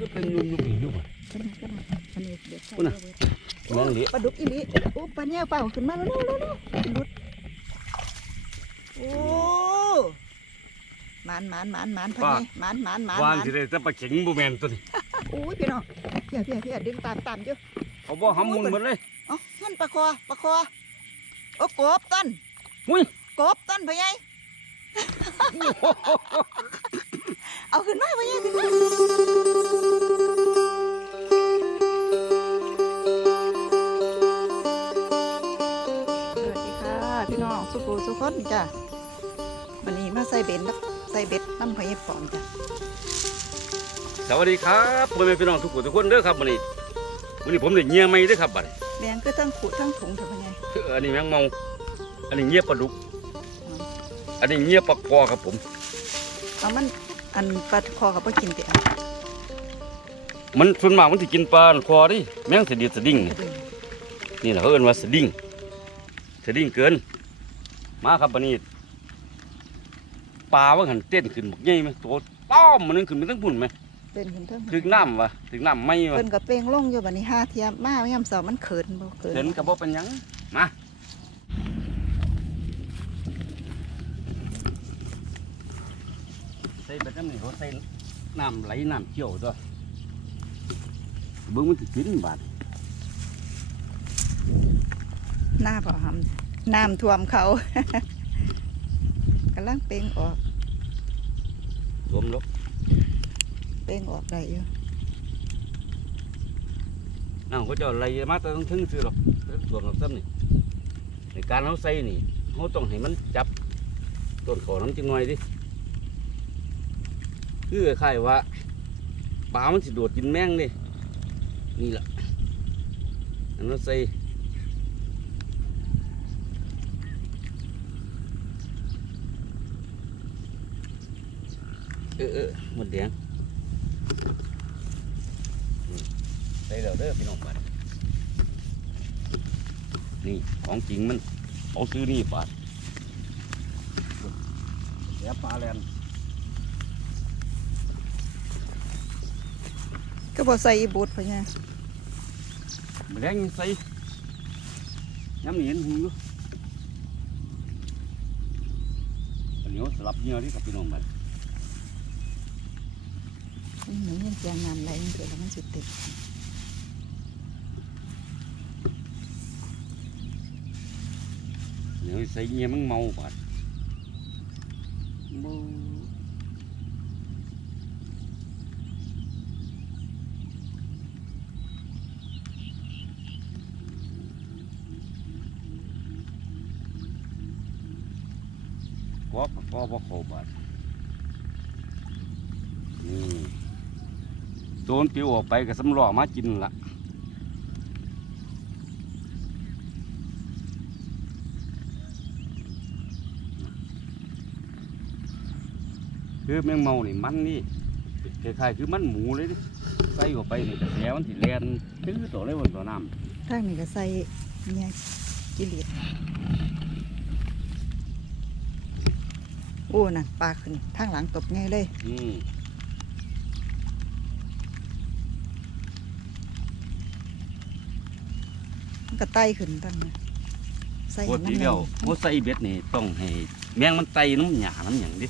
ก็เป็นนุ่มๆอีกด้วยคุณน่ะเยอะมองดิปลาดุกอีลีโอ้ปลาเนี่ยเปล่าขึ้นมาแล้วแล้วแล้วดุดโอ้มันมันมันมันพ่อนี่หมันมันมันวางมันสิได้แต่ปลาเข็งบ่แมนตัวนี้โอ้ยพี่น้องเพียเพียเพียดึงตามตามอยู่เอาบ่หำมุนหมดเลยเอ๋อนั่นปลาคอปลาคอโอ้กบต้นอุ้ยกบต้นไปไง เอาขึ้นมาไปไงขึ้นมาสวัสดีค่ะพี่น้องสุกูสุกคนจ้ะวันนี้มาใส่เบ็ดนับใส่เบ็ดน้ำพะเยปอมจ้ะสวัสดีครับพ่อแม่พี่น้องทุกคนทุกคนเด้อครับวันนี้วันนี้ผมได้เงียใหม่เด้อครับบัดนี้แบงคือทั้งขุทั้งถุงเถอะพะไงคืออันนี้แมงเมาอันนี้เงียปลาดุก อันนี้เงียปลาคอครับผม เอามัน อันปลาคอกับปลากินเตะมันส่วนมากมันสิกินปลาคอดิแมงสะดิดสะดิ่งนี่นี่แหละเขาเอิ้นว่าสะดิ่งสะดิ่งเกิน มาครับบัดนี้ปลาว่าหันเต้นขึ้นบักใหญ่ไหมตัวป้อมมันนึงขึ้นไปทั้งพุ่นไหมเป็นขึ้นเทั้งถึงน้ำวะถึงน้ำไม่วะเพิ่นกับเปลงลงอยู่บัดนี้ห้าเทียมมาย่ำเสามันเขินบ่เขินเห็นกับบ่เป็นหยังมา ส่แบบนี้เขาใส่น้ำไหลน้ำเชี่ยวด้วยเบิ่งมันสิกินบาดหน้าบ่หำน้ำท่วมเขากำลังเปลงออกรวมลบเปลงออกได้อยู่น้ำเขาจะไหลมาแต่ต้องถึงซื้อหรอกถึงส่วนของซ้ำนี่ในการเขาใส่นี่เขาต้องให้มันจับต้นขอน้ำจังหน่อยดิ คือคล้ายว่าปลามันสิโดดกินแมงนี่นี่แหละอันนั้นใส่เออเออหมดแดงใส่แล้วเด้อพี่น้องบาดนี่ของจริงมันเอาซื้อนี่บาดแย่ปลาแลน ก็บ่ใส่อีบูดพะไงแมลงยังใส่ย้ำนี่เห็นหูอยู่อันนี้เอาสลับเหงื่อที่กับพี่น้องบาดมันเหมือนยังเสียงน้ำไหลมันเกิดแล้วมันสิติดเดี๋ยวใส่เหงื่อมันเมาบาดบูก็ก็บ่เข้าบาดนี่โดนปิวออกไปก็สำรอมากินละคือแมงเมานี่มันนี่คล้ายๆคือมันหมูเลยดิใส่เข้าไปนี่กระแสมันสิแลนตื้อตัวเลยบนตัวน้ำทางนี้ก็ใส่เนี่ยกิเลส โอ้นั่นปลาขึ้นทางหลังตบไงเลยอืมมันก็ไต่ขึ้นตั้งนะใส่ปกให้มันติแน่แล้วโคใส่เบ็ดนี่ต้องให้แมงมันไตน้ำหยาน้ำหยังดิ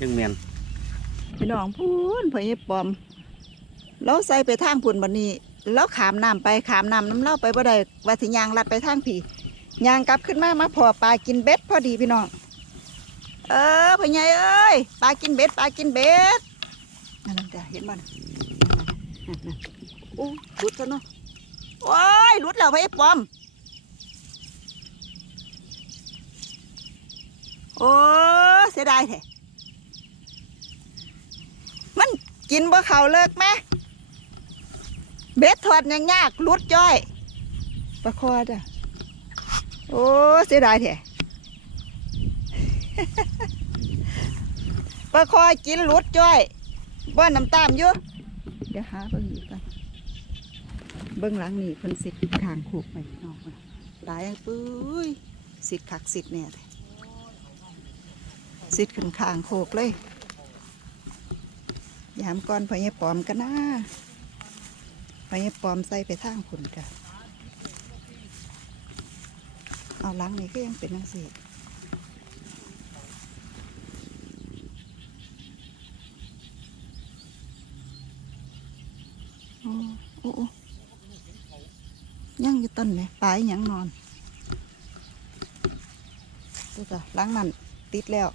จังแมนพี่น้องพูนพะเยปอม เราใส่ไปทางพุ่นบัดนี้ แล้วขามน้ำไปขามน้ำน้ำเล่าไปบ่ได้ว่าสิยางลัดไปทางผียางกลับขึ้นมามาพอปลากินเบ็ดพอดีพี่น้อง เออพ่อใหญ่เอ้ยปลากินเบ็ดปลากินเบ็ดนั่นนั่นจ้ะเห็นบ่น่ะนั่นนั่นโอ้หลุดซะเนาะโอ้ยหลุดแล้วพ่อปอมโอ้เสียดายแท้มันกินบ่เขาเลิกไหมเบ็ดถอดยังยากลุดจ้อยปลาคอจ้ะโอ้เสียดายแท้ ปลาคอยกินหลุดจ้อยบ้านน้ำตามอยู่เดี๋ยวหาเบิ่งอีกกันเบิ่งหลังนี่เพิ่นสิทางคูกไปนอกพุ่นตายปุ้ยสิทคักสิทเนี่ยสิทขึ้นข้างโคกเลยยามก่อนพอใหญ่ปอมกันนะพอใหญ่ปอมใส่ไปทางผุนจ้ะเอาหลังนี่ก็ยังเป็นนังสี่โอ้โอ้โอ้ยังอยู่ ต้นไหมปลายยังนอนดูจ้ะหลังนั่นติดแล้ว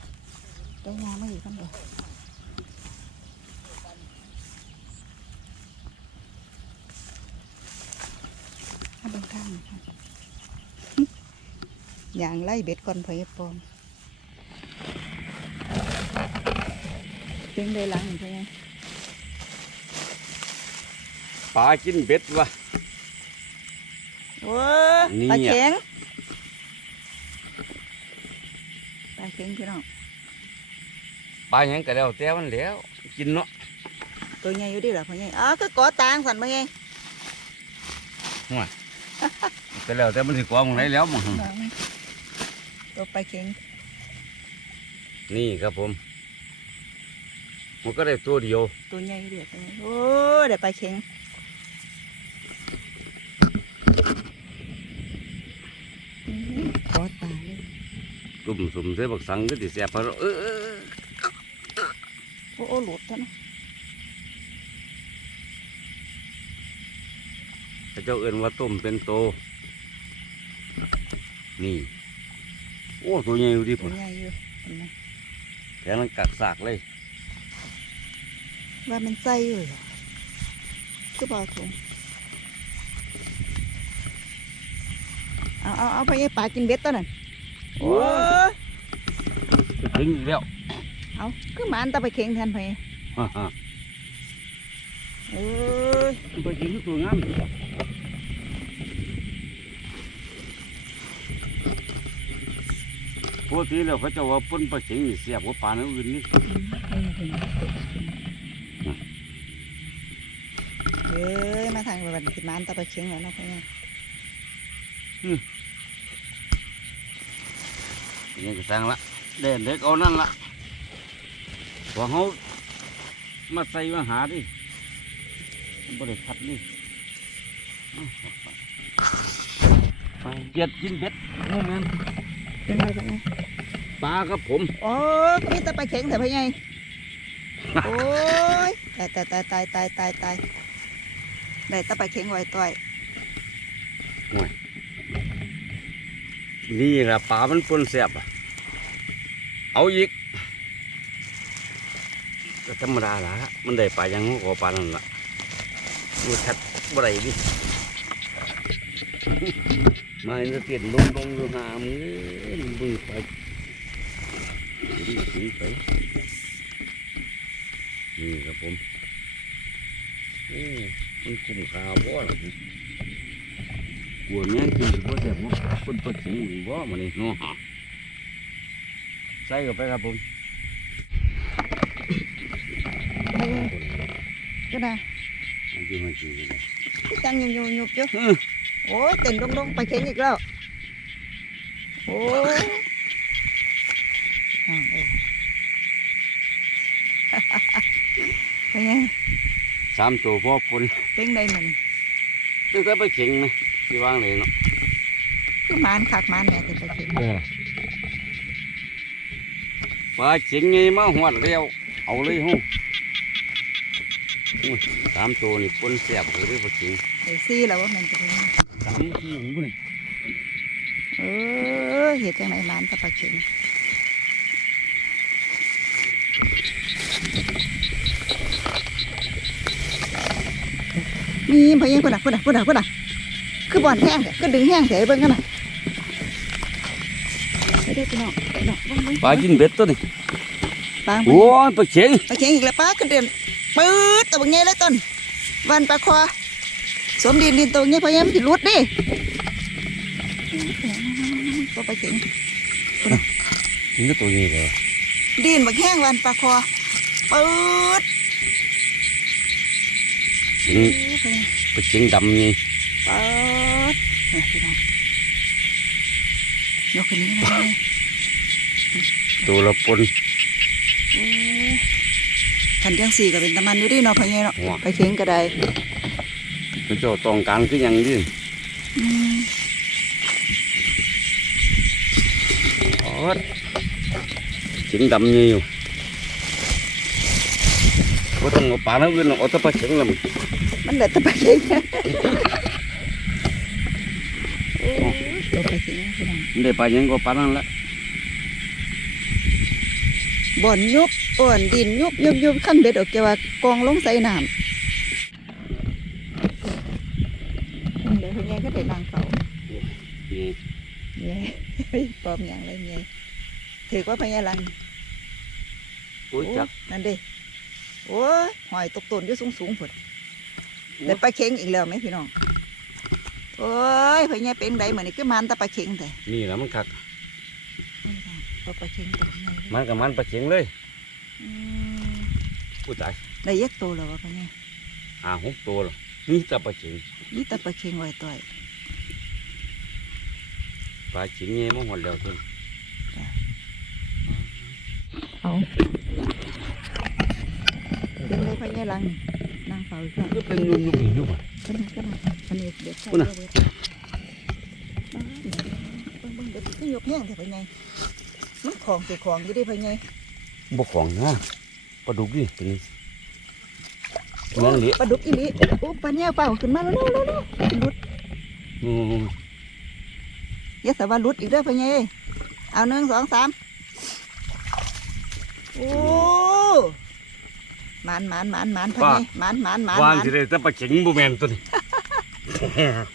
ได้งานมาอีกกันเดียวเอาเบิ่งข้างค่ะอย่างไล่เบ็ดก่อนเพยปอมเป็นได้หลังนี่เป็นไงปลากินเบ็ดวะ โอ้นี่ปลาอะเข็งปลาเข็งพี่น้องปลาหยังก็แล้วแต่มันแล้วกินเนาะตัวใหญ่อยู่ดิล่ะพ่อใหญ่อ๋อก็กอตางสันพ่อใหญ่ก็แล้วแต่มันสิกว่าหมองไหนแล้วหมั้งตัวปลาเข็งนี่ครับผมมันก็ได้ตัวเดียวตัวใหญ่อยู่ดิล่ะพ่อใหญ่โอ้ได้ปลาเข็งอื้อกอ ตาเลยกลุ่มสุ่มเสบักสังก็ติแสบพะเออเออโอ้โอ้หลุดแล้วนะพระเจ้าเอื่นว่าต้มเป็นโต นี่ โอ้ ตัวใหญ่อยู่ดิตัพุ่วนใหญ่อยู่เห็นไหมแถมมันกักสากเลย ว่ามันใส่อยู่เหรอก็บอกถุง เอาเอาเอาไปให้ปลากินเบ็ดตัวนั้นโอ้ยถึงอีกแล้วเอาคือหมันตะไปเค็งแทนไปฮ่าฮ่าเอ้ยไปกินตัวงามปกติแล้วเขาเจะว่าปนปลาเข็งนี่เสียบกว่าปลาในอื่นนี่เอ้ยมาทางบันกินหมันตะไปเค็งแล้วเนาะพ่อเนี่ย ยังก็สั่งละเด่นเด็กเอานั่นละพอเขามาใส่มาหาดิบริพัดนี่เอาไปเกียดกินเบ็ดโอ้แม่นเป็นไรเป็นไงปลาครับผมโอ้ยมีตะไปเค็งแต่พ่อใหญ่โอ้ยตายตายตายตายตายตายตายได้ตะไปเค็งไว้ต่อย นี่แหละปลามันปนแสบเอาอีกก็ธรรมดาละมันได้ปลายังก็ปลานั่นละดูทัดบได้ดิมาเห็นจะเปลี่ยนลงลงลงหามเลยบึ้งไปดึงถึงไปนี่ครับผมโอ้มันคุ้มค่าบ่ล่ะ กลัวแม่งกินสิบ่แซ่บบ่คนตัวสิงอีกบ่มานี่เนาะใส่เข้าไปครับผมก็ได้มันจะมากินเลยจังยุบยุบยุบอยู่อื้อโอ้ยเต้นดงดงไปเข็งอีกแล้วโอ้ยอ่าเออเป็นไงสามตัวพ่อปนเป็นไงมันตึ้งแต่ไปเข่งไหม ที่วางเลยเนาะคือหมานขากหมานแหน่แต่ไปเข็งปลาเข่งไงมาหวดเรียวเอาเลยฮู้อุ้ยสามตัวนี่ปนแสบเลยปลาเข่งไอ้ซี่แล้วว่ามันจะเป็นไงสามที่หูนี่เออเห็ดจังไหนหมานแต่ไปเข็งนี่พะยังคนน่ะคนน่ะคนน่ะ คนน่ะคือบ่อนแห้งแท้คือดึงแห้งแท้เบิ่งกันน่ะไปเด้อพี่น้องพี่น้องเบิ่งเบิ่งปลากินเบ็ดตัวนี่ปลาโอ้ยปลาเข่งปลาเข็งอีกแล้วปลากระเด็นปื๊ดตัวใหญ่เลยต้นวันปลาคอสมดินดินตัวใหญ่พยายามสิรุดดิตัวปลาเข็งนี่ก็ตัวนี้เลยดินบักแห้งวันปลาคอปื๊ดเข่งปลาเข่งดำนี่ ปื๊ดเนี่ยพี่น้องยกขึ้นนี้นะตัวละปนโอ้ขันจังสี่ก็เป็นตะมันอยู่ดิเนาะพ่อใหญ่เนาะหัวไปเข็งก็ได้พระเจ้าต้องการคือหยังดิอืมออดเข็งดำนี่อยู่ก็ต้องเอาปลาเท่าอื่นหรอกเอาแต่ปลาเข็งละมันมันเด็ดแตะไปเข็งโอ้ยตัว ไปเข็งพี่น้องมันได้ปลาหยังก็ปลานั่นละบ่อนยุบอ่อนดินยุบยุบยุบขั้นเบ็ดออกแกว่ากองลงใส่น้ำเดี๋ยวพ่อใหญ่ก็ได้นางเฝ้านี่เย้ปลอมอย่างไรเย้ถือว่าพญาลังโอ้ยจักนั่นเด้โอ้ยหอยตกต้นอยู่สูงสูงๆพุ่นแต่ปลาเค็งอีกแล้วไหมพี่น้อง โอ้ยพญาเป็นไดเหมือนนี่คือมันแตะปลาเค็งแต่นี่แหละมันคักปลาปลาเค็งตัวใหญ่เลยมันกับมันปลาเข็งเลยอืมผู้ตายได้ยักโตแล้ววะพญาหาหกตัวหรอกนี่แต่ปลาเข็งนี่แต่ปลาเค็งไว้ต่อยปลาเข็งเงี้ยมันหมดแล้วทุนเอาเป็นไรพญาลังนางเฝ้าอีกแล้วก็เป็นยุ่งยุ่งยุ่งอะก็นั่นก็นั่นอันนี้เด็กใส่ พูดน่ะเบิดเบิ่งเบิ่งเด็กก็ยกแห้งแต่พญามันของสิของอยู่เดิพญาบ่ของนะปลาดุกดิเป็นนั่นเหละปลาดุกอีหลีโอ้ปลาเนี่ยเปล่าขึ้นมาแล้วแล้วแล้วลุดอืมอย่าสว่าลุดอีกเด้อพ่อใหญ่เอ้ยเอาหนึ่งสองสามโอ้ หมานหมานหมานหมานพ่อใหญ่หมานหมานหมานหวางมานสิได้แต่ปลาเข็งบ่แม่นตัวนี้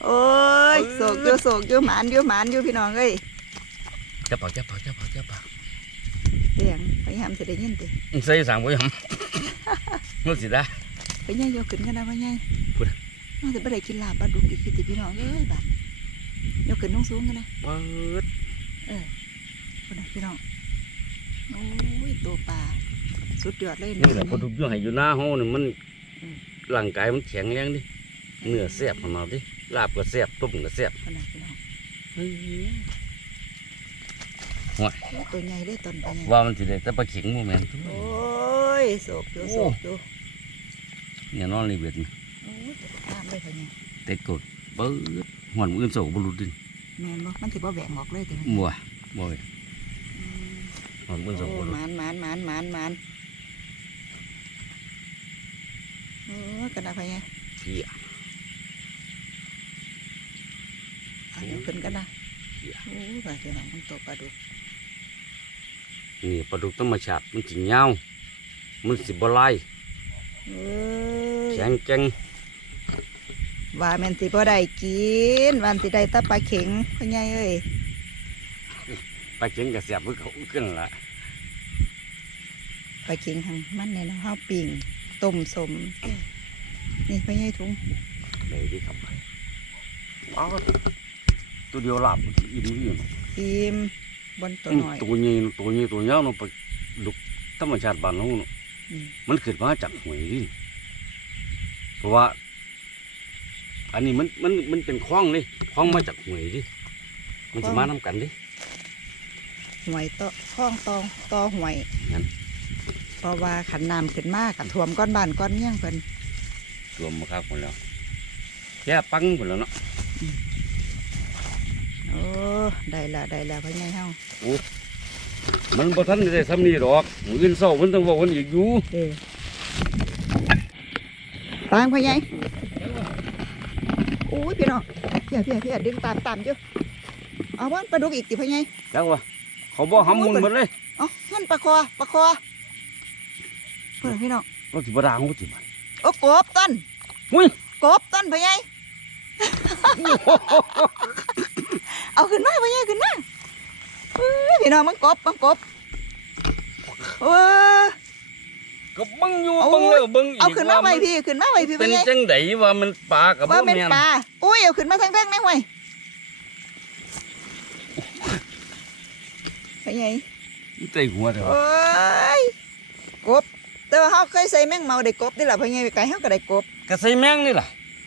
โอ้ยโศกอยู่โศกอยู่หมานอยู่หมานอยู่พี่น้องเอ้ยจะปากจะปากจะปากจะปากเสียงพยายามจะได้ยินติใส่สั่งบ่ยำมันสิได้พ่อใหญ่ยกขึ้นกันนะพ่อใหญ่พูดอะน้องจะไม่ได้กินลาบปลาดุกอีกคือติพี่น้องเอ้ยบาดยกขึ้นน้องสูงกันนะเปิดพูดนะพี่น้อง โอ้ย ตัวปลา สุดยอดเลยนี่แหละปลาดุกอยู่ให้อยู่หน้าห้องนี่มันอืมร่างกายมันแข็งแรงดิเนื้อแซ่บของเราดิลาบก็แซ่บต้มก็แซ่บพูดนะพี่น้องห่วยโอ้ตัวใหญ่เลยต้นปลาใหญ่ว่ามันสิได้แต่ปลาเข็งบ่แม่นตัวโอ้ยโศกอยู่โศกอยู่เนี่ยนอนนี่เบ็ดนี่โอ้ยตามเลยพ่อใหญ่เต็กกดเปิดหวนมื้ออื่นโซกบ่หลุดดิแม่นบ่มันสิบ่แหวงออกเลยติบ่บ่เว้ยอืมหวนมื้ออื่นโซโอ้กบ่หลุหดมานหมานหมานหมานหมานโอ้ยกันนะพ่อใหญ่พี่อะเอาเดี๋ยวขึ้นกันนะโอ้ยปลาพี่น้องมันตัวปลาดุกนี่ปลาดุกธรรมชาติมันสิยาวมันสิบ่ลายเอ้ยแข็งแกร่งว่าแม่นสิบ่ได้กินวันสิได้แตะปลาเข็งพ่อใหญ่เอ้ยปลาเข็งก็แซ่บคือเขาขึ้นละปลาเข็งหังมันเนี่ยเนาะเฮาปิ้งต้มสม นี่พ่อใหญ่ถุงเลยดีครับอ้าวตัวเดียวหลับอิ่มอยู่ทีมบนตัวหน่อยตัวใหญ่ตัวใหญ่ตัวยาวเนาะปลาดุกธรรมชาติบ้านเราเนาะอืมมันเกิดมาจากหวยดิเพราะว่า อันนี้มันมันมันเป็นคลองเลยคลองมาจากหวยดิมันจะมานํกันดิหวยต่อข้องตองต่อหวยงั้นเพราะว่าขันน้ำขึ้นมากกับท่วมก้อนบ้านก้อนเมี่ยงเพิ่น รวมมาครับคนแล้วแค่ปังหมดแล้วเนาะโอ้ได้และได้และพ่อใหญ่เฮามันบ่ทันได้ซ้ำนี้ดอกมื้ออื่นเช้ามันต้องบอกมันอีกอยู่เด้ตางพ่อใหญ่โอ้ยพี่น้องเพียเพียเพียดึงตามตามอยู่เอาว่านปลาดุกอีกติพ่อใหญ่จังวะเขาบ่หำมุนหมดเลยเอ๋อนั่นปลาคอปลาคอเพื่อนพี่น้องเราสิบ่ด่างบ่สิบัดโอ้กบต้น หุ้ยกบต้นพ่อใหญ่เอาขึ้นมาพ่อใหญ่ขึ้นมาเอ้ยพี่น้องมันกบมันกบเออก็เบิ่งอยู่เอาเบิ่งแล้วเบิ่งอีกเอาขึ้นมาไว้ว่พี่ขึ้นมาไว้พี่เป็พ่อนใหญ่จังไดว่ามันปลากับบ่ว่าเป็นแม่นปลาอุ้ยเอาขึ้นมาทางเรื่องนี่ไว้พ่อใหญ่ใจหัวเด้อโอ้ยกบแต่ ว่าเขาเคยใส่แมงเมาได้กบนี่แหละพ่อใหญ่ไปไกลเขาก็ได้กบก็ใส่แมงนี่ล่ะ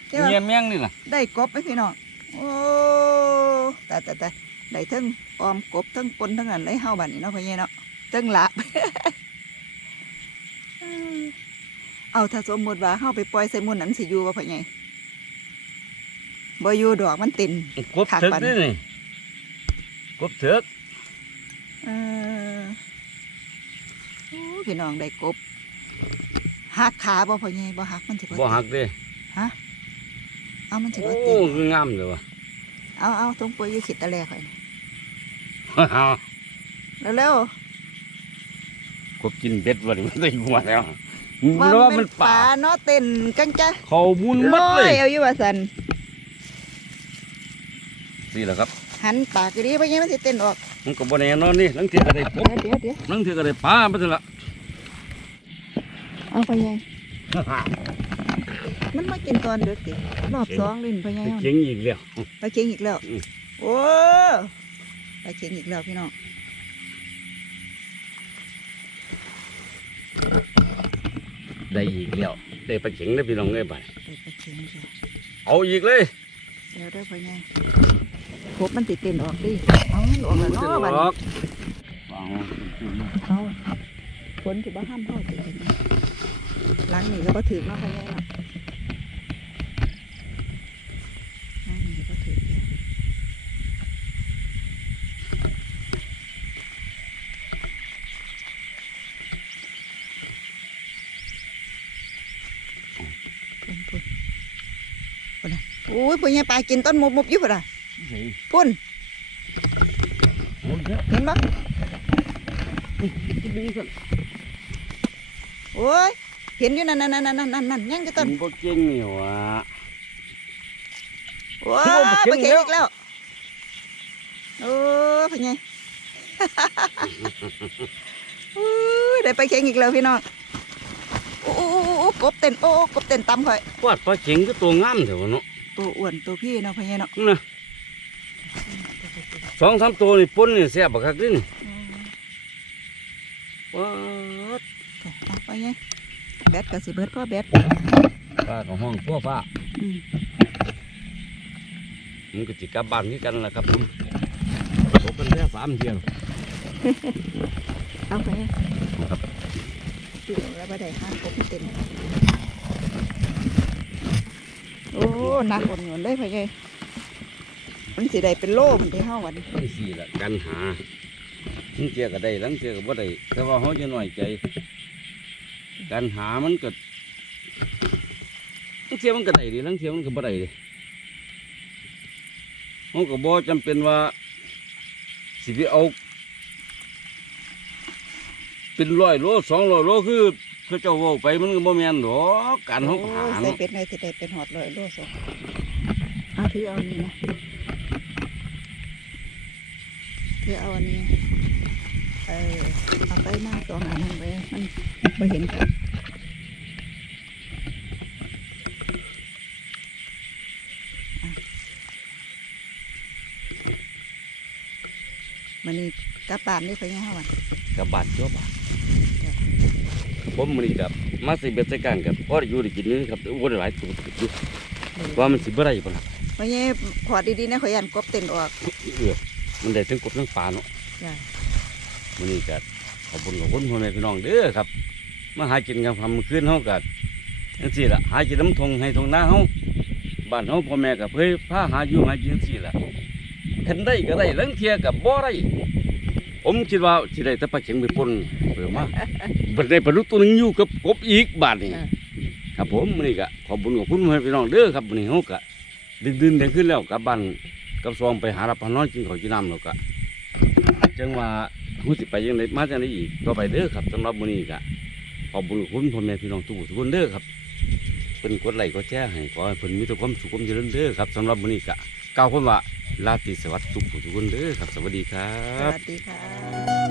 ใช่ปะเมียแมงนี่ล่ะได้กบไหมพี่น้องโอ้แต่แต่แต่ได้ทั้งออมกบทั้งปนทั้งนั้นเลยเฮาบัดนี้เนาะพ่อใหญ่เนาะทั้งหลาบอืมเอาถ้าสมมติว่าเฮาไปปล่อยใส่หมุนนั้นสิอยู่บ่พ่อใหญ่บ่อยู่ดอกมันตินกบคักเถิกปานนี่นี่กบเถิกเออโอ้พี่น้องได้กบ หักขาบ่พ่อใหญ่บ่หักมันสิบ่บ่หักเด้เอามันสิโอ้บ่ตินคืองามเลยวะเอาเอาตรงปวยอยู่ขิดตะแลข่อยนี่เอาเร็ว กบกินเบ็ดวันนี้มันได้หัวแล้วๆมันว่ามันป่าเนาะเต้นจังจ้ะเขามุนลมัดอเลยยเอาอยู่ว่าซั่นนี่แหละครับ หันปากดีพ่อใหญ่มันสิเต้นออกมันก็บ่แน่นอนนี่ลังเทียก็ได้กบเดี๋ยวเดี๋ยวเดี๋ยวลังเทียก็ได้ปลาไปซะละ เอาพ่อใหญ่มันมากินตอนดึกดิรอบสองลิ้นพ่อใหญ่ไปเอาเข็งอีกแล้วไปเคียงอีกแล้วอืมโอ้ไปเคียงอีกแล้วพี่น้องได้อีกแล้วได้ไปเข็งได้อพี่น้องเอ้ยไปไปไปเคียงอีกแล้วเอาอีกเลยเดี๋ยวเด้อพ่อใหญ่ครบมันติดเต้นออกดิเอามันออกแล้วเนาะบัดอนี้อกเอาฝนถือว่าห้ามพ่อถือล้างนี่ ก็บ่ถือเนาะพ่อใหญ่เนาะล้างนี่ก็ถือพุ่นพุ่นพุ่นน่ะโอ้ยพุ่นยังปลากินต้นมุบมุบอยู่พุ่นอะพุ่นหมดแล้วเห็นบ่ดีสั่นโอ้ยเห็นอยู่นั่นนั่นนั่นนั่นนั่นนั่นยังจะต้นมันบ่เก่งนี่หวะโอ้ยโอ้ไปไปเข็เข็นนอีอีกกแล้แล้ววโอ้ยพุ่นยังโอ้ยได้ไปเข็นอีกแล้วพี่น้องโอ้โอ้โอ้โอ้กบเต้นโอ้โอ้กบเต้นตำข่อยปาดปลาเข็งก็ตัวงามเถอะวะเนาะตัวอ้วนตัวพี่เนาะพ่อใหญ่เนาะนะสองสามตัวนี่ปนนี่แซ่บบักคักเดินี่ว้าดเอาไปไง แบตก็สิเบิดพ่อแบตปลาของห้องพ่อฟ้าอืมมันก็จิกลับบ้านคือกันล่ะครับผมตกกันแค่สามเที่ยวเอาไปไงครับดูแล้วบ่ได้ห้างกบเต็มโอ้หนักอ่อนโยนเลยพ่อใหญ่มันสิได้เป็นโล่มันที่เฮาวันนี่สี่ละกันหาลังเทียก็ได้ลังเทียก็บ่ได้แต่ว่าเขาจะน้อยใจ การหามันก็ลังเทียมันก็ได้ดิลังเทียมันก็บ่ได้ดิเขาก็บ่จำเป็นว่าสิไปเอา เป็นร้อยโลสองร้อยโลคือเขาเจ้าเว่าไปมันก็บ่แม่นดอกการเขาก็หาโอ้ใส่เนาะเป็ดในสิได้เป็นหอดเลยโลสองเอาถือเอานี่นะถือเอาอันนี้เออเอาไปหน้าสองอันนั้นไปมันไม่เห็นกันมันนี่ กลับบ้านนี่ไปยังห้าวันกับบาทเจ้าบาทผมมันนี่กับมาสิเบ็ดใส่กันกับพอได้อยู่ได้กินนี่ครับวันหลายตัวอยู่ว่ามันสิบ่ได้ปะล่ะไปยังขอดดีๆนะขอยันกบเต้นออกเออมันได้ทั้งกบทั้งปลาเนาะจ้ะมันนี่กับขอบคุณขอบคุณพ่อแม่พี่น้องเด้อครับมาหากินกันทำคืนเฮากับจังซี่ล่ะหากินน้ำทงให้ทงนาเฮาบ้านเฮาพ่อแม่กับเพิ่นพาหาอยู่หากินจังซี่ล่ะคันได้ก็ได้ลังเทียกับบ่ได้ ผมคิดว่าสิได้แต่ปลาเข็งไปปนเพิ่มมาบัดได้ปลาลูกตัวหนึงอยู่กับกบอีกบาทนี่ครับผมมื้อนี้ก็ขอบคุญขอบคุณพ่อแม่พี่น้องเด้อครับมื้อนี้เฮาก็ดึกดื่นเที่ยงขึ้นแล้วกลับบ้านกับซองไปหารับพานอนกินข้าวกินน้ำแล้วก็จังว่าเฮาสิไปยังไดมาจังไดอีกก็ไปเด้อครับสำหรับมื้อนี้ก็ขอบคุญขอบคุณพ่อแม่พี่น้องทุกผู้ทุกคนเด้อครับเพิ่นกดไลค์กดแชร์ให้ขอให้เพิ่นมีแต่ความสุขความเจริญเด้อครับสำหรับมื้อนี้ก็กล่าวคำว่า ราตรีสวัสดิ์ทุกผู้ทุกคนเด้อครับ สวัสดีครัสบวัสดีค่ะ